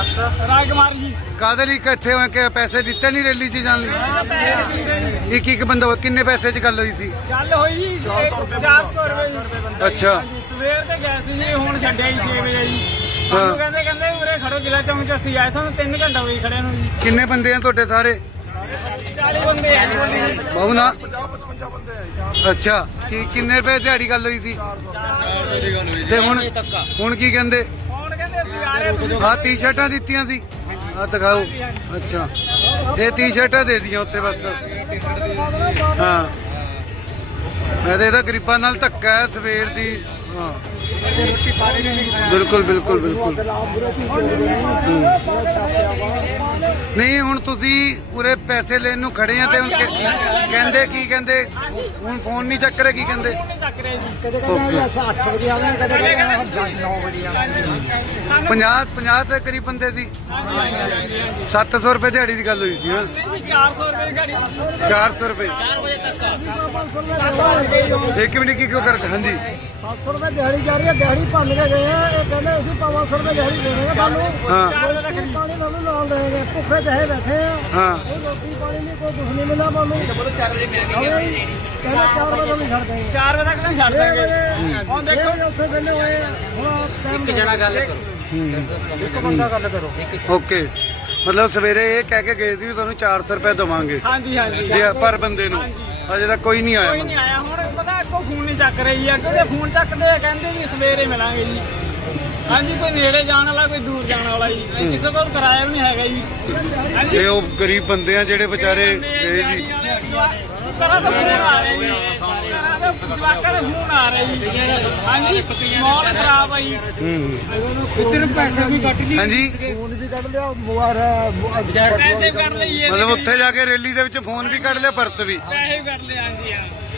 ਰਾਜਕੁਮਾਰ ਜੀ ਕਾਹਦੇ ਲਈ ਇਕੱਠੇ ਹੋਏ ਕਿ ਪੈਸੇ ਦਿੱਤੇ ਨਹੀਂ ਰੈਲੀ 'ਚ ਜਾਣ ਲਈ? ਇੱਕ ਬੰਦਾ ਕਿੰਨੇ ਪੈਸੇ 'ਚ ਗੱਲ ਹੋਈ ਸੀ? ਗੱਲ ਹੋਈ ਜੀ 400 ਰੁਪਏ ਜੀ। ਅੱਛਾ ਸਵੇਰ ਤੇ ਗਏ ਸੀ ਜੀ, ਹੁਣ ਛੱਡਿਆ ਜੀ 6 ਵਜੇ ਜੀ। ਸਾਨੂੰ ਕਹਿੰਦੇ ਉਰੇ ਖੜੋ ਜ਼ਿਲ੍ਹਾ ਚੌਂਕ ਚ। ਅਸੀਂ ਆਏ ਸਾਨੂੰ 3 ਘੰਟੇ ਹੋ ਗਏ ਖੜੇ ਨੂੰ ਜੀ। ਕਿੰਨੇ ਬੰਦੇ ਆ ਤੁਹਾਡੇ ਸਾਰੇ? 40 ਬੰਦੇ ਆ ਜੀ। ਬਾਬੂ ਨਾ 55 ਬੰਦੇ ਅੱਛਾ ਕਿੰਨੇ ਰੁਪਏ ਦਿਹਾੜੀ ਗੱਲ ਹੋਈ ਸੀ? ਤੇ ਹੁਣ ਕੀ ਕਹਿੰਦੇ? ਹੁਣ ਕਹਿੰਦੇ ਅਸੀਂ ਆ ਰਹੇ ਤੁਸੀਂ ਆਹ ਟੀ-ਸ਼ਰਟਾਂ ਦਿੱਤੀਆਂ ਸੀ, ਆਹ ਦਿਖਾਓ। ਅੱਛਾ ਇਹ ਟੀ-ਸ਼ਰਟਾਂ ਦੇ ਦੀਆਂ ਉੱਤੇ ਬਸ। ਹਾਂ ਮੈਂ ਤੇ ਇਹਦਾ ਗਰੀਬਾਂ ਨਾਲ ਧੱਕਾ ਹੈ ਸਵੇਰ ਦੀ। ਹਾਂ ਬਿਲਕੁਲ ਬਿਲकुल ਬਿਲकुल। ਨਹੀਂ ਹੁਣ ਤੁਸੀਂ ਉਰੇ ਪੈਸੇ ਲੈਣ ਨੂੰ ਖੜੇ ਆ ਤੇ ਹੁਣ ਕਹਿੰਦੇ ਕੀ ਕਹਿੰਦੇ? ਹੁਣ ਫੋਨ ਨਹੀਂ ਚੱਕ ਰਹੇ, ਕੀ ਕਹਿੰਦੇ? ਚੱਕ ਰਹੇ ਜੀ। ਕਦੇ ਕਹਿੰਦੇ 8 ਵਜੇ ਆਉਣਾ, ਕਦੇ ਕਹਿੰਦੇ 9 ਵਜੇ ਆਉਣਾ। 50 ਦੇ ਕਰੀਬ ਬੰਦੇ ਸੀ। 700 ਰੁਪਏ ਦਿਹਾੜੀ ਦੀ ਗੱਲ ਹੋਈ ਸੀ। ਹਾਂ 400 ਰੁਪਏ ਦੀ ਗਾੜੀ। 400 ਰੁਪਏ 4 ਵਜੇ ਤੱਕ। ਇੱਕ ਮਿੰਟ ਕੀ ਕਿਉਂ ਕਰ? ਹਾਂਜੀ 700 ਰੁਪਏ ਦਿਹਾੜੀ ਜਾ ਰਹੀ ਹੈ। ਦਿਹਾੜੀ ਭੰਨ ਕੇ ਗਏ ਆ। ਇਹ ਕਹਿੰਦੇ ਅਸੀਂ 500 ਰੁਪਏ ਦਿਹਾੜੀ ਦੇ ਦੇਵਾਂਗੇ ਤੁਹਾਨੂੰ। ਹਾਂ ਰੋਟੀ ਪਾਣੀ ਤੁਹਾਨੂੰ ਨਾਲ ਦੇਵਾਂਗੇ। ਭੁੱਖੇ ਤੇ ਬੈਠੇ ਆ। ਹਾਂ ਕੋਈ ਰੋਟੀ ਪਾਣੀ ਨਹੀਂ, ਕੋਈ ਕੁਝ ਨਹੀਂ ਮਿਲਦਾ ਤੁਹਾਨੂੰ। ਕਹਿੰਦੇ 4 ਵਜੇ ਤੁਹਾਨੂੰ ਛੱਡ ਦੇਵਾਂਗੇ। 4 ਵਜੇ ਤੱਕ ਨਹੀਂ ਛੱਡ ਦਾਂਗੇ। ਹੁਣ ਦੇਖੋ ਉੱਥੇ ਵਿਹਲੇ ਹੋਏ ਆ। ਹੁਣ ਇੱਕ ਜਣਾ ਗੱਲ ਕਰੋ, ਇੱਕ ਬੰਦਾ ਗੱਲ ਕਰੋ। ਓਕੇ ਮਤਲਬ ਸਵੇਰੇ ਇਹ ਕਹਿ ਕੇ ਗਏ ਸੀ ਵੀ ਤੁਹਾਨੂੰ 400 ਰੁਪਏ ਦੇਵਾਂਗੇ ਹਾਂਜੀ ਹਾਂਜੀ ਜੇ ਪਰ ਬੰਦੇ ਨੂੰ। ਅਜੇ ਤੱਕ ਕੋਈ ਨਹੀਂ ਆਇਆ ਕੋਈ ਨਹੀਂ ਆਇਆ। ਹੁਣ ਪਤਾ ਕੋਈ ਫੋਨ ਨਹੀਂ ਚੱਕ ਰਹੀ ਆ। ਕਿਉਂਕਿ ਫੋਨ ਚੱਕਦੇ ਆ ਕਹਿੰਦੇ ਵੀ ਸਵੇਰੇ ਮਿਲਾਂਗੇ ਜੀ। ਹਾਂਜੀ ਕੋਈ ਨੇੜੇ ਜਾਣ ਵਾਲਾ, ਕੋਈ ਦੂਰ ਜਾਣ ਵਾਲਾ ਜੀ। ਕਿਸੇ ਕੋਲ ਕਿਰਾਇਆ ਵੀ ਨਹੀਂ ਹੈਗਾ ਜੀ। ਹਾਂਜੀ ਇਹ ਉਹ ਗਰੀਬ ਬੰਦੇ ਆ ਜਿਹੜੇ ਵਿਚਾਰੇ ਗਏ ਜੀ। ਤਰ੍ਹਾਂ ਦਾ ਫੋਨ ਆ ਰਿਹਾ ਜੀ। ਜਵਾਕਾਂ ਦੇ ਫੋਨ ਆ ਰਹੇ ਜੀ। ਹਾਂਜੀ ਮਾਹੌਲ ਖਰਾਬ ਆ ਜੀ। ਇੱਧਰ ਪੈਸੇ ਵੀ ਕੱਟ ਲਈ। ਹਾਂਜੀ ਫੋਨ ਵੀ ਕੱਢ ਲਿਆ, ਮੋਬਾਈਲ ਪੈਸੇ ਕੱਢ ਲਈਏ। ਮਤਲਬ ਉੱਥੇ ਜਾ ਕੇ ਰੈਲੀ ਦੇ ਵਿੱਚ ਫੋਨ ਵੀ ਕੱਢ ਲਿਆ, ਪਰਸ ਵੀ। ਪੈਸੇ ਵੀ ਕੱਢ ਲਏ। ਹਾਂਜੀ ਹਾਂ।